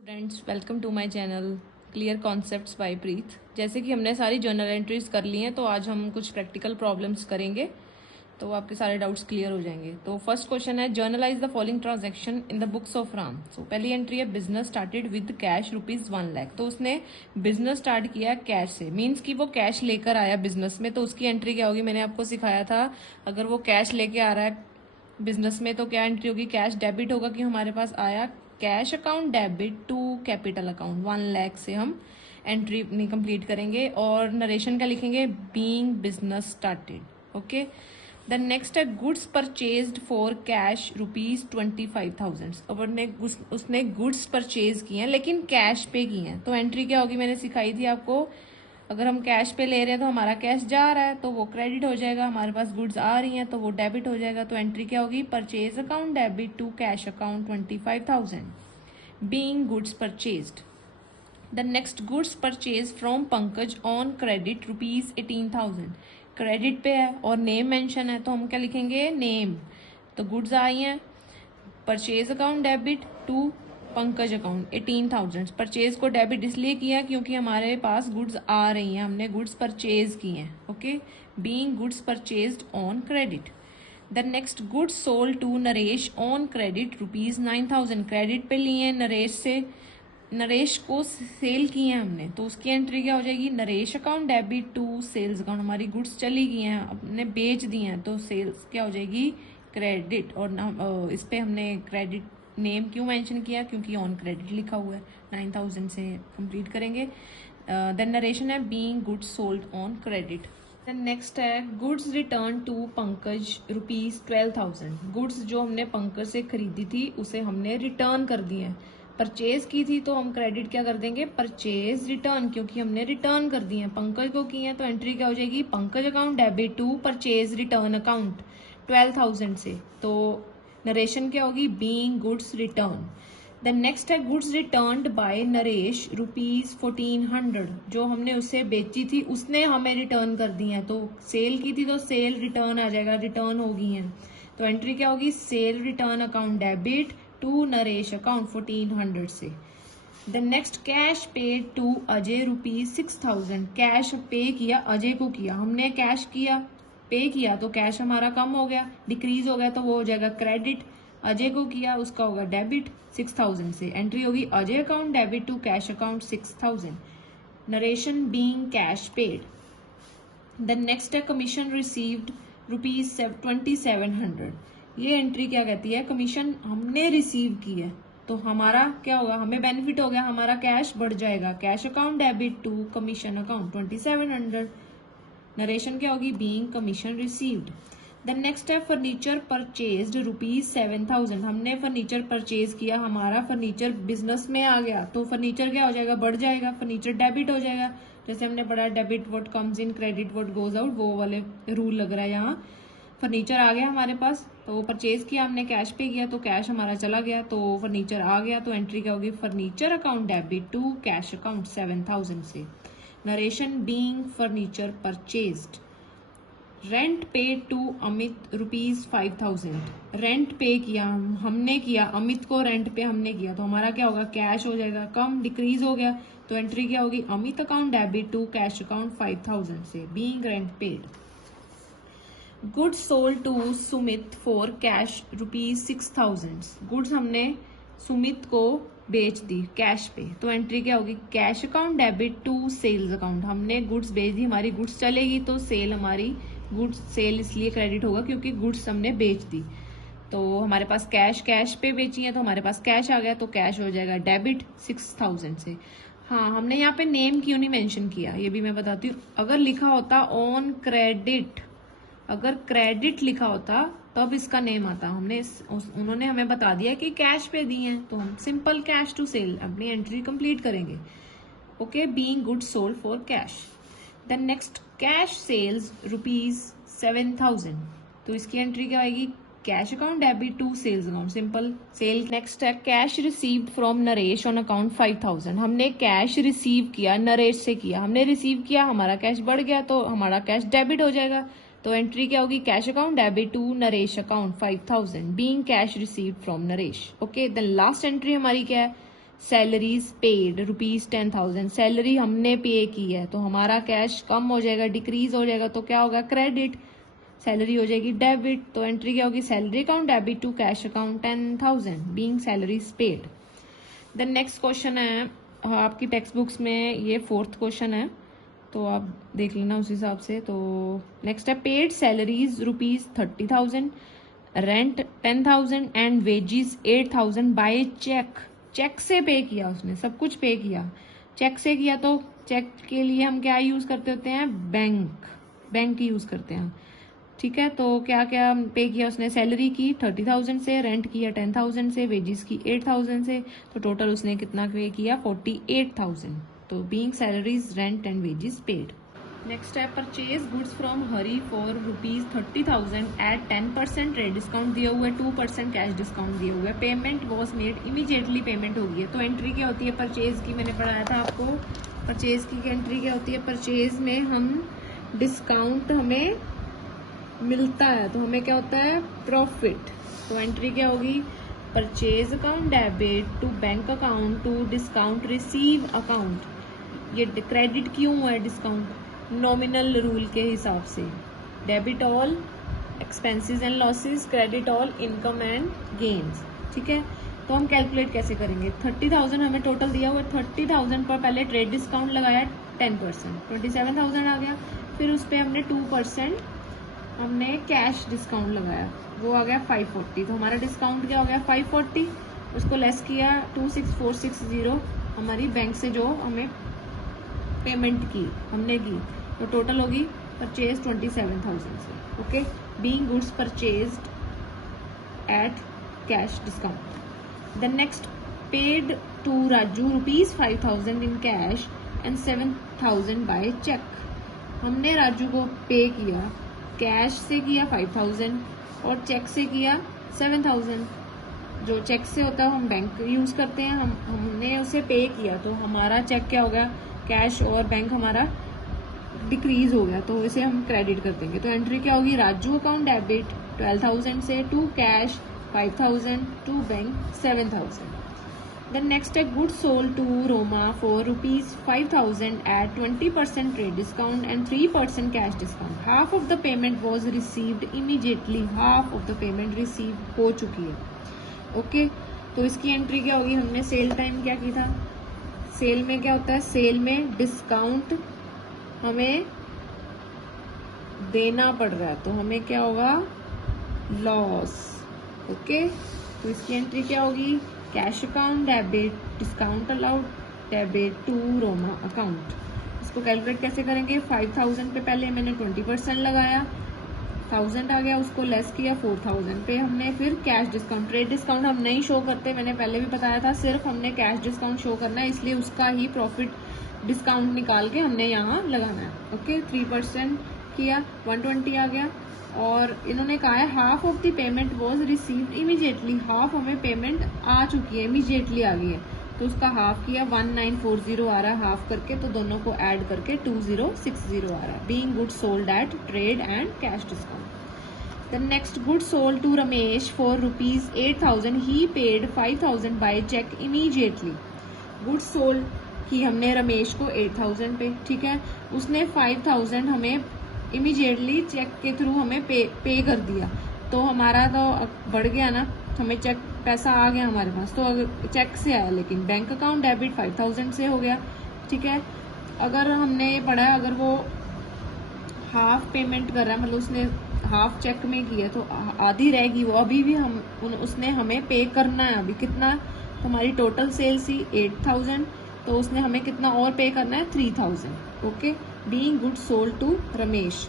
Students, welcome to my channel clear concepts by Preet. जैसे कि हमने सारी जर्नल एंट्रीज कर ली हैं, तो आज हम कुछ प्रैक्टिकल प्रॉब्लम्स करेंगे, तो आपके सारे डाउट्स क्लियर हो जाएंगे। तो फर्स्ट क्वेश्चन है, journalise the following transaction in the books of Ram. So पहली एंट्री है, बिजनेस स्टार्टेड विद कैश ₹1,00,000। तो उसने बिजनेस स्टार्ट किया कैश से, मीन्स कि वो कैश लेकर आया बिजनेस में। तो उसकी एंट्री क्या होगी? मैंने आपको सिखाया था, अगर वो कैश लेके आ रहा है बिजनेस में तो क्या एंट्री होगी? कैश डेबिट होगा कि हमारे पास आया cash account debit to capital account 1,00,000 से हम एंट्री नहीं कंप्लीट करेंगे। और नरेशन का लिखेंगे, being business started. Okay, then next है, गुड्स परचेज्ड फॉर कैश ₹25,000। उसने गुड्स परचेज किए हैं लेकिन कैश पे किए हैं, तो एंट्री क्या होगी? मैंने सिखाई थी आपको, अगर हम कैश पे ले रहे हैं तो हमारा कैश जा रहा है तो वो क्रेडिट हो जाएगा, हमारे पास गुड्स आ रही हैं तो वो डेबिट हो जाएगा। तो एंट्री क्या होगी? Purchase account debit to cash account 25,000 being goods purchased. The next, goods purchase from Pankaj on credit ₹18,000। Credit पे है और नेम मेंशन है, तो हम क्या लिखेंगे? नेम। तो गुड्स आई हैं, purchase account debit to Pankaj account 18,000। Purchase को डेबिट इसलिए किया क्योंकि हमारे पास गुड्स आ रही हैं, हमने गुड्स परचेज की हैं। Okay, being goods purchased on credit. The next, goods sold to Naresh on credit ₹9,000। Credit पे लिए हैं नरेश से, नरेश को सेल किए हैं हमने, तो उसकी एंट्री क्या हो जाएगी? Naresh account debit to sales account. हमारी गुड्स चली गई हैं, हमने बेच दी हैं, तो सेल्स क्या हो जाएगी? क्रेडिट। और इस पे हमने क्रेडिट नेम क्यों मेंशन किया? क्योंकि ऑन क्रेडिट लिखा हुआ है। 9,000 से कंप्लीट करेंगे। देन नरेशन है, being goods sold on credit. Then next है, goods return to Pankaj ₹12,000। Goods जो हमने पंकज से खरीदी थी उसे हमने रिटर्न कर दी है। परचेज की थी तो हम क्रेडिट क्या कर देंगे? परचेज रिटर्न, क्योंकि हमने रिटर्न कर दी है, पंकज को की है। तो एंट्री क्या हो जाएगी? Pankaj account debit to purchase return account 12,000 से। तो नरेशन क्या होगी? Being goods return. Then next है, गुड्स रिटर्न्ड बाय नरेश ₹1,400। जो हमने उससे बेची थी उसने हमें रिटर्न कर दी है, तो सेल की थी तो सेल रिटर्न आ जाएगा, रिटर्न हो गई है। तो एंट्री क्या होगी? Sale return account debit to Naresh account 1,400 से। Then next, cash paid to Ajay ₹6,000। Cash pay किया, अजय को किया, हमने कैश किया, पे किया, तो कैश हमारा कम हो गया, डिक्रीज हो गया, तो वो हो जाएगा क्रेडिट। अजय को किया, उसका होगा डेबिट 6,000 से। एंट्री होगी Ajay account debit to cash account 6,000। Narration, being cash paid. Then next है, कमीशन रिसीव्ड ₹2,700। ये एंट्री क्या कहती है? कमीशन हमने रिसीव की है, तो हमारा क्या होगा? हमें बेनिफिट हो गया, हमारा कैश बढ़ जाएगा। Cash account debit to commission account 2,700। Narration क्या होगी? Being commission received. Then next है, फर्नीचर परचेज्ड ₹7,000। हमने फर्नीचर परचेज किया, हमारा फर्नीचर बिजनेस में आ गया, तो फर्नीचर क्या हो जाएगा? बढ़ जाएगा, फर्नीचर डेबिट हो जाएगा। जैसे हमने पढ़ा, debit what comes in, credit what goes out, वो वाले रूल लग रहा है यहाँ। फर्नीचर आ गया हमारे पास, तो परचेज किया हमने, कैश पे किया, तो कैश हमारा चला गया, तो फर्नीचर आ गया। तो एंट्री क्या होगी? Furniture account debit to cash account 7,000 से। Narration, being furniture purchased. Rent paid to Amit ₹5,000। Rent pay किया, हमने किया, अमित को रेंट पे हमने किया, तो हमारा क्या होगा? कैश हो जाएगा, कम, डिक्रीज हो गया। तो एंट्री क्या होगी? Amit account debit to cash account 5,000 से, being rent paid. Goods sold to Sumit for cash ₹6,000। Goods हमने सुमित को बेच दी कैश पे, तो एंट्री क्या होगी? Cash account debit to sales account. हमने गुड्स बेच दी, हमारी गुड्स चलेगी, तो सेल हमारी गुड्स सेल इसलिए क्रेडिट होगा क्योंकि गुड्स हमने बेच दी। तो हमारे पास कैश पे बेची है, तो हमारे पास कैश आ गया, तो कैश हो जाएगा डेबिट 6,000 से। हाँ, हमने यहाँ पे नेम क्यों नहीं मेंशन किया ये भी मैं बताती हूँ। अगर लिखा होता ऑन क्रेडिट, अगर क्रेडिट लिखा होता तब इसका नेम आता। उन्होंने हमें बता दिया कि कैश पे दी हैं, तो हम सिंपल कैश टू सेल अपनी एंट्री कंप्लीट करेंगे। Okay, being goods sold for cash. Then next, cash sales ₹7,000। तो इसकी एंट्री क्या आएगी? Cash account debit to sales account, simple sale. Next है, cash received from Naresh on account 5,000। हमने cash receive किया, नरेश से किया, हमने रिसीव किया, हमारा कैश बढ़ गया, तो हमारा कैश डेबिट हो जाएगा। तो एंट्री क्या होगी? Cash account debit to Naresh account 5,000 being cash received from Naresh. Okay, then last entry हमारी क्या है? सैलरीज पेड ₹10,000, सैलरी हमने पे की है तो हमारा कैश कम हो जाएगा, डिक्रीज हो जाएगा, तो क्या होगा क्रेडिट, सैलरी हो जाएगी डेबिट। तो एंट्री क्या होगी, salary account debit to cash account 10,000 being salaries paid. Then next question है आपकी टेक्स्ट बुक्स में, ये 4th क्वेश्चन है तो आप देख लेना उस हिसाब से। तो नेक्स्ट है paid salaries ₹30,000, rent 10,000 and wages 8,000 by cheque. Cheque से पे किया उसने, सब कुछ पे किया, चेक से किया। तो चेक के लिए हम क्या यूज करते होते हैं, बैंक यूज करते हैं, ठीक है। तो क्या क्या पे किया उसने, सैलरी की 30,000 से, रेंट किया 10,000 से, वेजिस की 8,000 से, तो टोटल उसने कितना पे किया 48,000। तो being salaries rent and wages paid. Next है purchase goods from Hari for ₹30,000 at 10% rate discount दिया हुआ है, 2% कैश डिस्काउंट दिया हुआ है, payment was made immediately, payment हो गई है। तो एंट्री क्या होती है परचेज की, मैंने पढ़ाया था आपको, परचेज की एंट्री क्या होती है, परचेज में हम डिस्काउंट हमें मिलता है तो हमें क्या होता है प्रॉफिट। तो एंट्री क्या होगी, purchase account debit to bank account to discount receive account. ये क्रेडिट क्यों है डिस्काउंट, नॉमिनल रूल के हिसाब से, debit all expenses and losses, credit all income and gains, ठीक है। तो हम कैलकुलेट कैसे करेंगे, 30,000 हमें टोटल दिया हुआ है, 30,000 पर पहले ट्रेड डिस्काउंट लगाया 10%, 27,000 आ गया, फिर उस पर हमने 2% हमने कैश डिस्काउंट लगाया, वो आ गया 540। तो हमारा डिस्काउंट क्या हो गया 540, उसको लेस किया 26,460 हमारी बैंक से जो हमें पेमेंट की हमने की, तो टोटल होगी परचेज 27,000 से। Okay, being goods purchased at cash discount. The next paid to Raju ₹5,000 in cash and 7,000 by cheque. हमने राजू को पे किया, कैश से किया 5,000 और चेक से किया 7,000। जो चेक से होता है हम बैंक यूज करते हैं, हमने उसे पे किया तो हमारा चेक क्या हो गया, कैश और बैंक हमारा डिक्रीज हो गया, तो इसे हम क्रेडिट कर देंगे। तो एंट्री क्या होगी, राजू अकाउंट डेबिट 12,000 से, to cash 5,000, to bank 7,000। Then next है goods sold to Roma for ₹5,000 at 20% trade discount and 3% cash discount. Half of the payment was received immediately. Half of the payment received हो चुकी है। Okay, तो इसकी entry क्या होगी, हमने cell time क्या की था, सेल में क्या होता है, सेल में डिस्काउंट हमें देना पड़ रहा है तो हमें क्या होगा लॉस। ओके, तो इसकी एंट्री क्या होगी, cash account debit discount allowed debit to Roma account. इसको कैलकुलेट कैसे करेंगे, 5,000 पे पहले मैंने 20% लगाया, 1,000 आ गया, उसको लेस किया 4,000 पे हमने फिर कैश डिस्काउंट, ट्रेड डिस्काउंट हम नहीं शो करते, मैंने पहले भी बताया था, सिर्फ हमने कैश डिस्काउंट शो करना है, इसलिए उसका ही प्रॉफिट डिस्काउंट निकाल के हमने यहाँ लगाना है। ओके, 3% किया 120 आ गया, और इन्होंने कहा है half of the payment was received immediately, half हमें पेमेंट आ चुकी है, इमीडिएटली आ गई है, तो उसका हाफ किया 1940 आ रहा है हाफ करके, तो दोनों को ऐड करके 2060 आ रहा है। Being good sold at trade and cash discount. The next good sold to Ramesh for ₹8,000, he paid 5,000 by cheque immediately. Good sold की हमने रमेश को 8,000 पे, ठीक है, उसने 5,000 हमें इमीडिएटली चेक के थ्रू हमें पे कर दिया, तो हमारा तो बढ़ गया ना, हमें चेक पैसा आ गया हमारे पास, तो अगर चेक से आया, लेकिन बैंक अकाउंट डेबिट 5,000 से हो गया, ठीक है। अगर हमने ये पढ़ा है, अगर वो हाफ पेमेंट कर रहा है, मतलब उसने हाफ चेक में किया, तो आधी रहेगी वो, अभी भी उसने हमें पे करना है, अभी कितना, हमारी टोटल सेल्स ही 8,000, तो उसने हमें कितना और पे करना है 3,000। Okay, being good sold to Ramesh.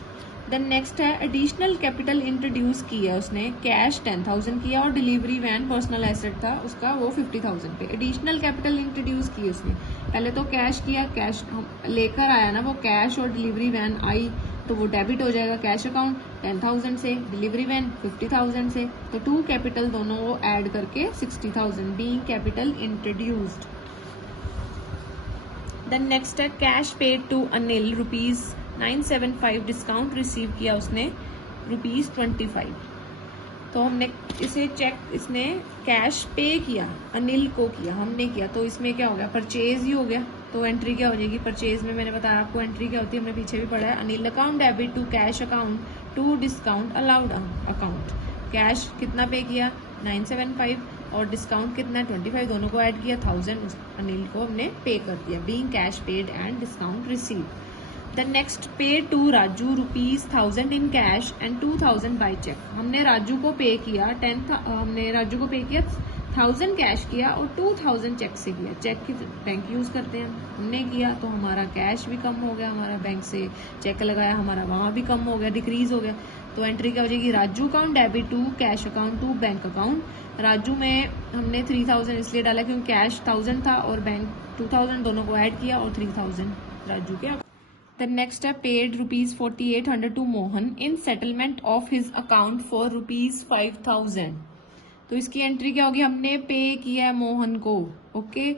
Then next है एडिशनल कैपिटल इंट्रोड्यूस किया उसने, कैश 10,000 किया और डिलीवरी वैन पर्सनल एसेट था उसका, वो 50,000 पे। एडिशनल कैपिटल इंट्रोड्यूस की उसने, पहले तो कैश किया, कैश लेकर आया ना वो, कैश और डिलीवरी वैन आई तो वो डेबिट हो जाएगा कैश अकाउंट 10,000 से, डिलीवरी वैन 50,000 से, तो टू कैपिटल दोनों वो ऐड करके 60,000, being capital introduced. Then next है cash paid to Anil ₹975, discount receive किया उसने ₹25। तो हमने इसे चेक, इसने कैश पे किया, अनिल को किया, हमने किया, तो इसमें क्या हो गया, परचेज ही हो गया। तो एंट्री क्या हो जाएगी, परचेज में मैंने बताया आपको एंट्री क्या होती है, हमने पीछे भी पढ़ा है, Anil account debit to cash account to discount allowed account. Cash कितना पे किया 975 और डिस्काउंट कितना 25, दोनों को ऐड किया 1000, अनिल को हमने पे कर दिया। Being cash paid and discount receive. The next pay to Raju ₹1000 in cash and 2000 by cheque. हमने राजू को पे किया हमने राजू को पे किया 1000 कैश किया और 2000 चेक से किया। चेक की बैंक यूज करते हैं, हमने किया तो हमारा कैश भी कम हो गया, हमारा बैंक से चेक लगाया हमारा वहां भी कम हो गया, डिक्रीज हो गया। तो एंट्री क्या हो जाएगी, Raju account debit to cash account to bank account. Raju में हमने 3000 इसलिए डाला क्योंकि कैश 1000 था और बैंक 2000, दोनों को ऐड किया और 3000 राजू के। The next है paid ₹4800 to Mohan in settlement of his account for ₹5000। तो इसकी एंट्री क्या होगी, हमने पे किया है मोहन को, ओके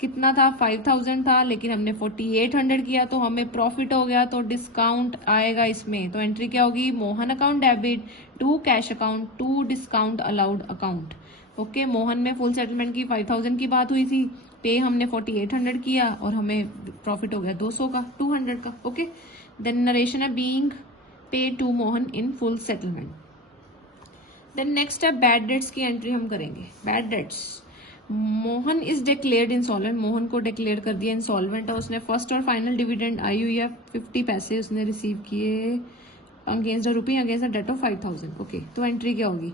कितना था 5000 था, लेकिन हमने 4800 किया तो हमें प्रॉफिट हो गया, तो डिस्काउंट आएगा इसमें। तो एंट्री क्या होगी, Mohan account debit to cash account to discount allowed account. Okay Mohan में फुल सेटलमेंट की 5000 की बात हुई थी, पे हमने 4800 किया और हमें प्रॉफिट हो गया 200 का, 200 का। ओके देन नरेशन है being pay to Mohan in full settlement. Then next है बैड डेट्स की एंट्री हम करेंगे। Bad debts, Mohan is declared insolvent, Mohan को डिक्लेयर कर दिया इंसॉल्वेंट है, उसने फर्स्ट और फाइनल डिविडेंड आई हुई है 50 पैसे उसने रिसीव किए against the rupee against the debt of 5000। Okay तो एंट्री क्या होगी,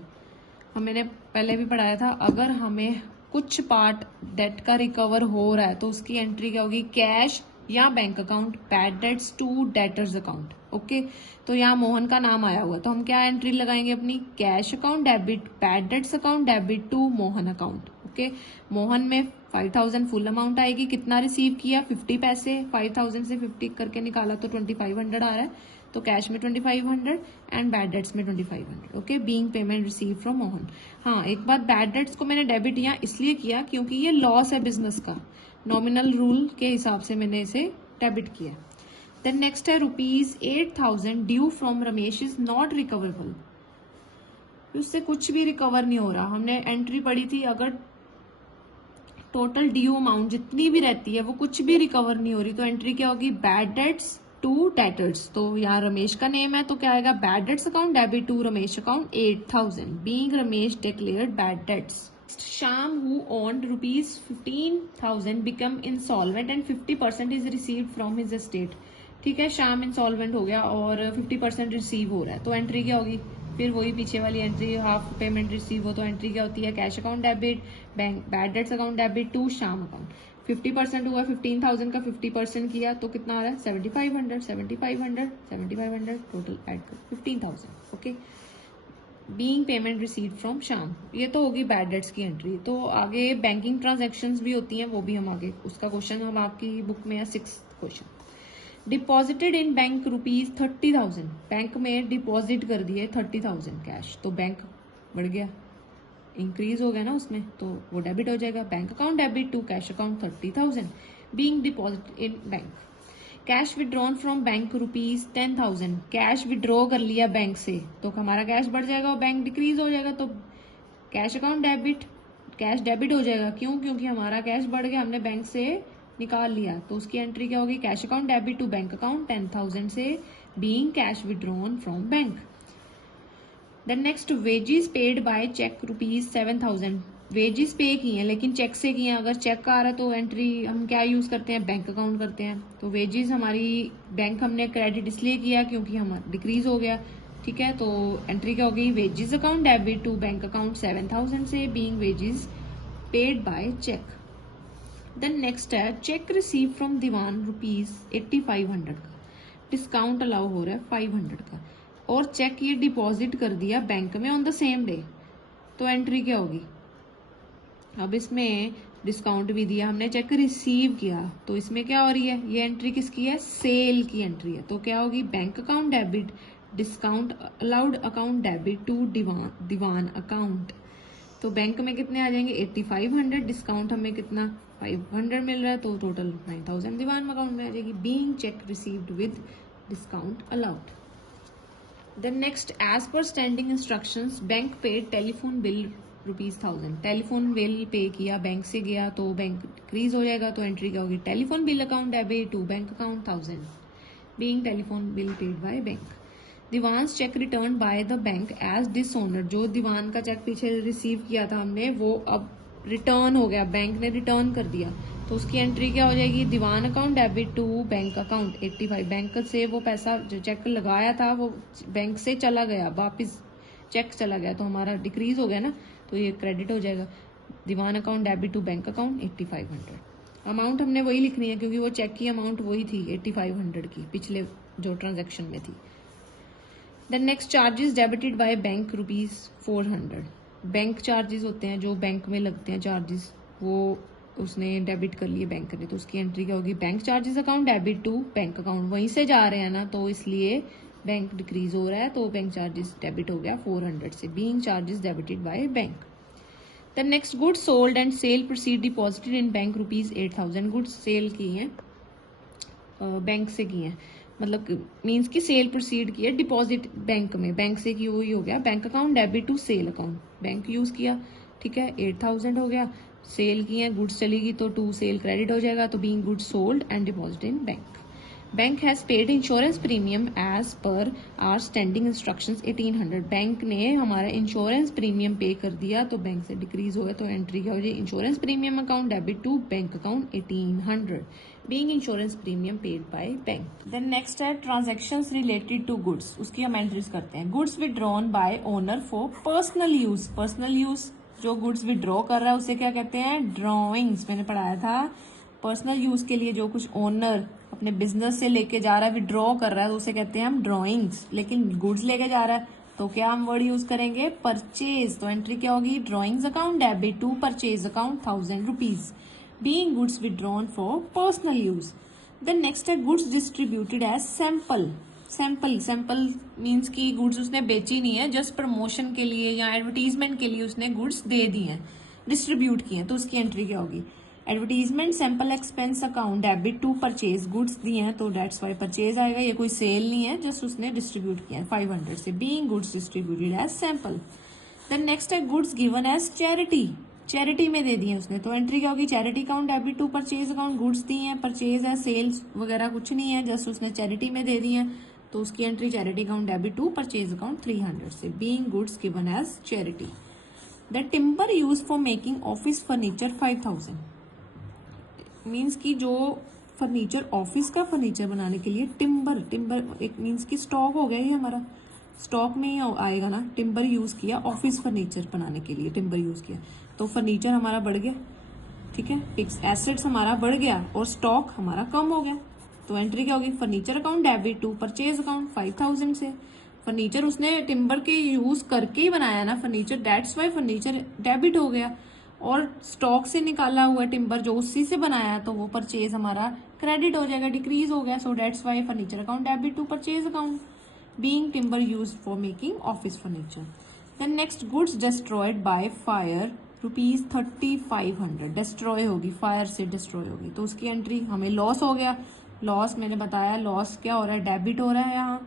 हमने पहले भी पढ़ाया था, अगर हमें कुछ पार्ट डेट का रिकवर हो रहा है तो उसकी एंट्री क्या होगी, कैश या bank account, bad debts to debtors account. Okay तो यहाँ मोहन का नाम आया हुआ तो हम क्या एंट्री लगाएंगे अपनी, cash account debit bad debts account debit to Mohan account. Okay Mohan में 5000 फुल अमाउंट आएगी, कितना रिसीव किया 50 पैसे, 5000 से 50 करके निकाला तो 2500 आ रहा है, तो कैश में 2500 एंड बैड डेट्स में 2500। Okay being payment receive from Mohan. हाँ एक बात, बैड डेट्स को मैंने डेबिट यहाँ इसलिए किया क्योंकि ये लॉस है बिजनेस का, नॉमिनल रूल के हिसाब से मैंने इसे डेबिट किया। देन नेक्स्ट है ₹8000 due from Ramesh is not recoverable, उससे कुछ भी रिकवर नहीं हो रहा। हमने एंट्री पढ़ी थी, अगर टोटल ड्यू अमाउंट जितनी भी रहती है वो कुछ भी रिकवर नहीं हो रही तो एंट्री क्या होगी, बैड डेट्स टू डेटर्स। तो यहाँ रमेश का नेम है तो क्या आएगा, bad debts account debit to Ramesh account 8000 being Ramesh declared bad debts. Sham who owned ₹15,000 become insolvent and 50% is received from his estate। ठीक है शाम इंसॉल्वेंट हो गया और 50% रिसीव हो रहा है तो एंट्री क्या होगी, फिर वही पीछे वाली एंट्री, हाफ पेमेंट रिसीव हो तो एंट्री क्या होती है, cash account debit bank bad debts account debit to Sham account. 50% हुआ, 15,000 का 50% किया तो कितना आ रहा है 7500 टोटल ऐड कर 15,000। Okay being payment receive from शाम, ये तो होगी बैड डेट्स की एंट्री। तो आगे बैंकिंग ट्रांजैक्शंस भी होती हैं, वो भी हम आगे उसका क्वेश्चन हम आपकी बुक में है 6th question. Deposited in bank ₹30,000, bank में डिपॉजिट कर दिए 30,000 कैश, तो बैंक बढ़ गया, इंक्रीज हो गया ना उसमें, तो वो डेबिट हो जाएगा। Bank account debit to cash account 30,000 being deposit in bank. Cash withdrawn from bank ₹10,000, cash withdraw कर लिया बैंक से तो हमारा कैश बढ़ जाएगा और बैंक डिक्रीज हो जाएगा, तो cash account debit, cash debit हो जाएगा। क्यों, क्योंकि हमारा कैश बढ़ गया, हमने बैंक से निकाल लिया, तो उसकी एंट्री क्या होगी, cash account debit to bank account 10,000 से being cash withdrawn from bank. Then next wages paid by cheque ₹7,000, wages pay की हैं लेकिन चेक से की हैं। अगर चेक आ रहा है तो एंट्री हम क्या यूज करते हैं, बैंक अकाउंट करते हैं। तो वेजेस हमारी बैंक हमने क्रेडिट इसलिए किया क्योंकि हमारा डिक्रीज हो गया, ठीक है। तो एंट्री क्या होगी, wages account debit to bank account 7,000 से being wages paid by cheque. Then next है चेक रिसीव फ्रॉम दीवान ₹8500 का, डिस्काउंट अलाउ हो रहा है 500 का, और चेक ये डिपॉजिट कर दिया बैंक में ऑन द सेम डे, तो एंट्री क्या होगी, अब इसमें डिस्काउंट भी दिया, हमने चेक रिसीव किया, तो इसमें क्या हो रही है, ये एंट्री किसकी है, सेल की एंट्री है, तो क्या होगी, bank account debit discount allowed account debit to Diwan account. तो बैंक में कितने आ जाएंगे 8500, डिस्काउंट हमें कितना 500 मिल रहा है, तो टोटल 9000 दीवान अकाउंट में आ जाएगी। Being cheque received with discount allowed. Then next, as per standing instructions bank paid telephone bill ₹1000। Telephone bill pay किया, बैंक से गया तो बैंक डिक्रीज हो जाएगा, तो एंट्री क्या होगी, telephone bill account debit to bank account 1000 being telephone bill paid by bank. Diwan cheque return by the bank as dishonour. जो दीवान का चेक पीछे रिसीव किया था हमने, वो अब रिटर्न हो गया, बैंक ने रिटर्न कर दिया, तो उसकी एंट्री क्या हो जाएगी, Diwan account debit to bank account 85। Bank से वो पैसा जो चेक लगाया था वो बैंक से चला गया, वापिस चेक चला गया, तो हमारा डिक्रीज हो गया ना, तो ये क्रेडिट हो जाएगा। Diwan account debit to bank account 8500। Amount हमने वही लिखनी है क्योंकि वो चेक की अमाउंट वही थी 8500 की, पिछले जो ट्रांजेक्शन में थी। Then next, charges debited by bank ₹400। Bank charges होते हैं जो बैंक में लगते हैं चार्जेस, वो उसने डेबिट कर लिए बैंक ने, तो उसकी एंट्री क्या होगी, bank charges account debit to bank account. वहीं से जा रहे हैं ना, तो इसलिए बैंक डिक्रीज हो रहा है, तो बैंक चार्जेस डेबिट हो गया 400 से, being charges debited by bank. Then next, goods sold and sale proceed deposited in bank ₹8000। Goods sale की हैं, बैंक से की हैं, मतलब मींस की सेल प्रोसीड की है, डिपॉजिट बैंक में, बैंक से की, वही हो गया bank account debit to sale account. Bank use किया, ठीक है, 8000 हो गया, सेल की है, गुड्स चलेगी तो टू सेल क्रेडिट हो जाएगा, तो being goods sold and deposit in bank. Bank has paid insurance premium as per our standing instructions 1800। Bank ने हमारा इंश्योरेंस प्रीमियम पे कर दिया, तो बैंक से डिक्रीज हो गया, तो एंट्री क्या हो जाए, insurance premium account debit to bank account 1800 being insurance premium paid by bank. Then next है ट्रांजैक्शंस रिलेटेड टू गुड्स, उसकी हम एंट्रीज करते हैं। Goods withdrawn by owner for personal use. Personal use, जो गुड्स विड्रॉ कर रहा है उसे क्या कहते हैं, ड्रॉइंग्स। मैंने पढ़ाया था पर्सनल यूज के लिए जो कुछ ओनर अपने बिजनेस से लेके जा रहा है, विड्रॉ कर रहा है, तो उसे कहते हैं हम ड्रॉइंग्स। लेकिन गुड्स लेके जा रहा है तो क्या हम वर्ड यूज करेंगे, परचेज। तो एंट्री क्या होगी, drawings account debit to purchase account ₹1000 being goods withdrawn for personal use. Then next है goods distributed as sample. Sample means की गुड्स उसने बेची नहीं है, जस्ट प्रमोशन के लिए या एडवर्टीजमेंट के लिए उसने गुड्स दे दी हैं, डिस्ट्रीब्यूट किए हैं, तो उसकी एंट्री क्या होगी, advertisement sample expense account debit to purchase. Goods दिए हैं तो डेट्स वाई परचेज आएगा, ये कोई सेल नहीं है, जस्ट उसने डिस्ट्रीब्यूट किया है 500 से, being goods distributed as sample. Then next है goods given as charity. Charity में दे दिए उसने, तो एंट्री क्या होगी, charity account debit to purchase account. Goods दिए हैं, परचेज है, सेल्स वगैरह कुछ नहीं है, जस्ट उसने चैरिटी में दे दी है, तो उसकी entry charity account debit to purchase account 300 से, being goods given as charity. The timber use for making office furniture 5000। Means की जो फर्नीचर, ऑफिस का फर्नीचर बनाने के लिए टिम्बर एक मीन्स की स्टॉक हो गया, ये हमारा स्टॉक में ही आएगा ना, टिम्बर यूज किया ऑफिस फर्नीचर बनाने के लिए, टिम्बर यूज किया, तो फर्नीचर हमारा बढ़ गया, ठीक है, फिक्स एसेट्स हमारा बढ़ गया और स्टॉक हमारा कम हो गया, तो एंट्री क्या होगी, furniture account debit to purchase account 5000 से। फर्नीचर उसने टिम्बर के यूज करके ही बनाया ना furniture, dates why furniture debit हो गया, और स्टॉक से निकाला हुआ टिम्बर जो उसी से बनाया, तो वो परचेज हमारा क्रेडिट हो जाएगा, डिक्रीज हो गया, so that's why furniture account debit to purchase account being timber used for making office furniture. Then next, goods destroyed by fire ₹3500। Destroy होगी, फायर से डिस्ट्रॉय होगी, तो उसकी एंट्री, हमें लॉस हो गया, लॉस मैंने बताया, लॉस क्या हो रहा है, डेबिट हो रहा है यहाँ,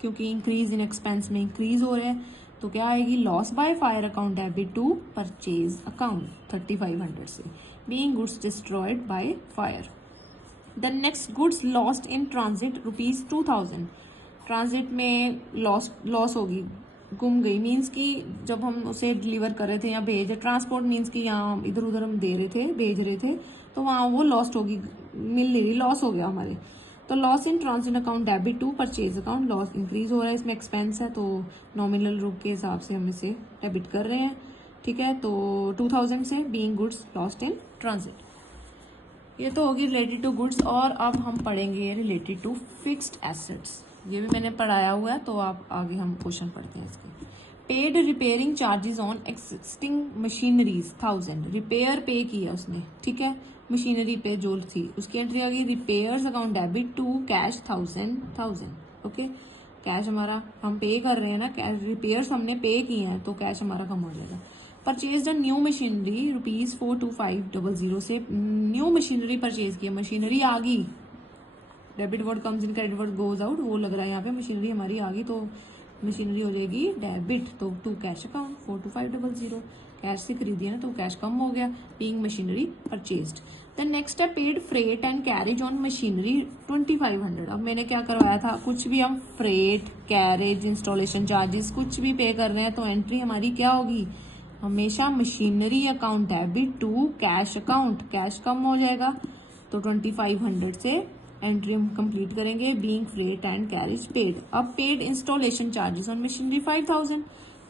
क्योंकि इंक्रीज इन एक्सपेंस में इंक्रीज हो रहे हैं, तो क्या आएगी, loss by fire account debit to purchase account 3500 से, being goods destroyed by fire. Then next, goods lost in transit ₹2000। Transit में लॉस होगी, गुम गई, मीन्स कि जब हम उसे डिलीवर कर रहे थे या भेज, ट्रांसपोर्ट मीन्स कि यहाँ इधर उधर हम दे रहे थे, भेज रहे थे, तो वहाँ वो लॉस्ट होगी, मिल नहीं रही, लॉस हो गया हमारे, तो loss in transit account debit to purchase account. Loss increase हो रहा है, इसमें एक्सपेंस है, तो नॉमिनल रूप के हिसाब से हम इसे डेबिट कर रहे हैं, ठीक है, तो 2000 से, being goods lost in transit. ये तो होगी रिलेटेड टू गुड्स, और अब हम पढ़ेंगे रिलेटेड टू फिक्स्ड एसेट्स, ये भी मैंने पढ़ाया हुआ है, तो आप आगे हम क्वेश्चन पढ़ते हैं इसके। Paid repairing charges on existing machineries 1000। Repair पे किया उसने, ठीक है, मशीनरी पे जो थी, उसकी एंट्री आ गई, repairs account debit to cash 1000। Okay, cash हमारा हम पे कर रहे हैं ना, कैश रिपेयर्स हमने पे किए हैं, तो कैश हमारा कम हो जाएगा। परचेज न्यू मशीनरी ₹42500 से, न्यू मशीनरी परचेज किया, मशीनरी आ गई, debit word comes in credit word goes out, वो लग रहा है यहाँ पे, मशीनरी हमारी आ गई, तो मशीनरी हो जाएगी डेबिट, तो टू कैश अकाउंट 42500, कैश से खरीदी है ना तो कैश कम हो गया, being machinery purchased. Then next है paid freight and carriage on machinery 2500। अब मैंने क्या करवाया था, कुछ भी हम फ्रेट, कैरेज, इंस्टॉलेशन चार्जेस कुछ भी पे कर रहे हैं तो एंट्री हमारी क्या होगी, हमेशा machinery account debit to cash account, cash कम हो जाएगा तो 2500 से एंट्री हम कंप्लीट करेंगे, being freight and carriage paid. अब paid installation charges on machinery 5000,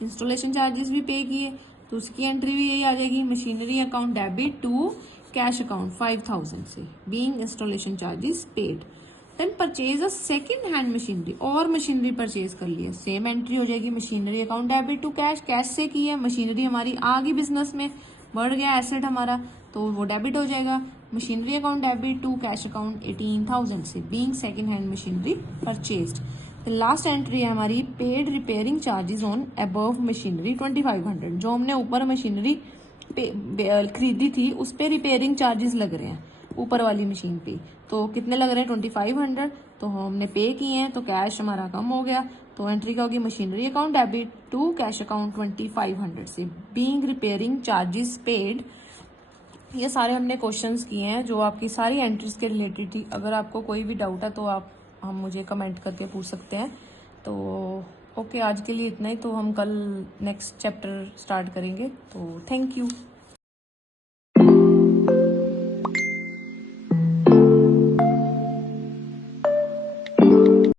installation charges भी पे किए तो उसकी एंट्री भी यही आ जाएगी, machinery account debit to cash account 5000 से, being installation charges paid. Then purchase a second hand machinery, और मशीनरी परचेज कर लिया, सेम एंट्री हो जाएगी, machinery account debit to cash, cash से की है, मशीनरी हमारी आ गई बिजनेस में, बढ़ गया एसेट हमारा तो वो डेबिट हो जाएगा, machinery account debit to cash account 18000 से, being second hand machinery purchased. Last entry है हमारी paid repairing charges on above machinery 2500, जो हमने ऊपर मशीनरी खरीदी थी उस पे रिपेयरिंग चार्जेस लग रहे हैं ऊपर वाली मशीन पे, तो कितने लग रहे हैं 2500, तो हमने पे किए हैं तो कैश हमारा कम हो गया, तो एंट्री क्या होगी, machinery account debit to cash account 2500 से, बीइंग रिपेयरिंग चार्जेस पेड। ये सारे हमने क्वेश्चंस किए हैं जो आपकी सारी एंट्रीज के रिलेटेड थी। अगर आपको कोई भी डाउट है तो हम मुझे कमेंट करके पूछ सकते हैं। तो ओके, आज के लिए इतना ही, तो हम कल नेक्स्ट चैप्टर स्टार्ट करेंगे, तो थैंक यू।